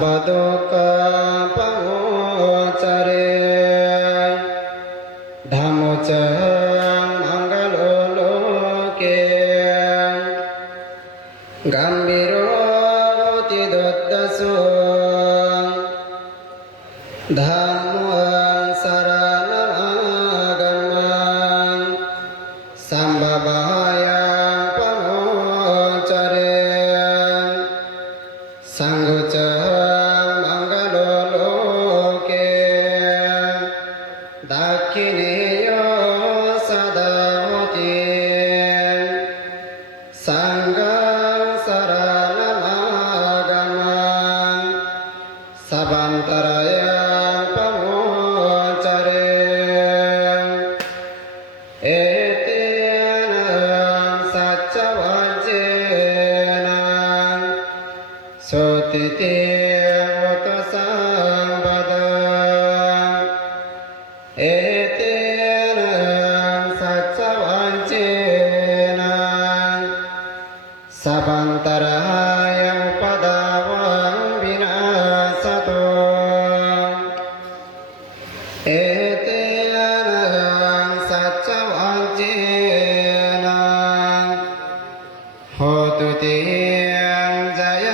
บตุกะปะโมจาเรธัมโมจังมังกโลโลเกกัมบิโรติดุตตะโสธัมโมสารนังกัมมังสัมบะบายังปะโมจาเรสังฆัจสังฆังสรณังกัมมังสัพพันตรายะปะโมจาเรเอเตนะสัจจวัจเจนะโสติเตวัตสัมปดาเอเตนะสัจจวัจเจสัพพันตรายะอุปดาวังวินาศโตเอเตนะสัจจวัจเจนะโหตุเตจาย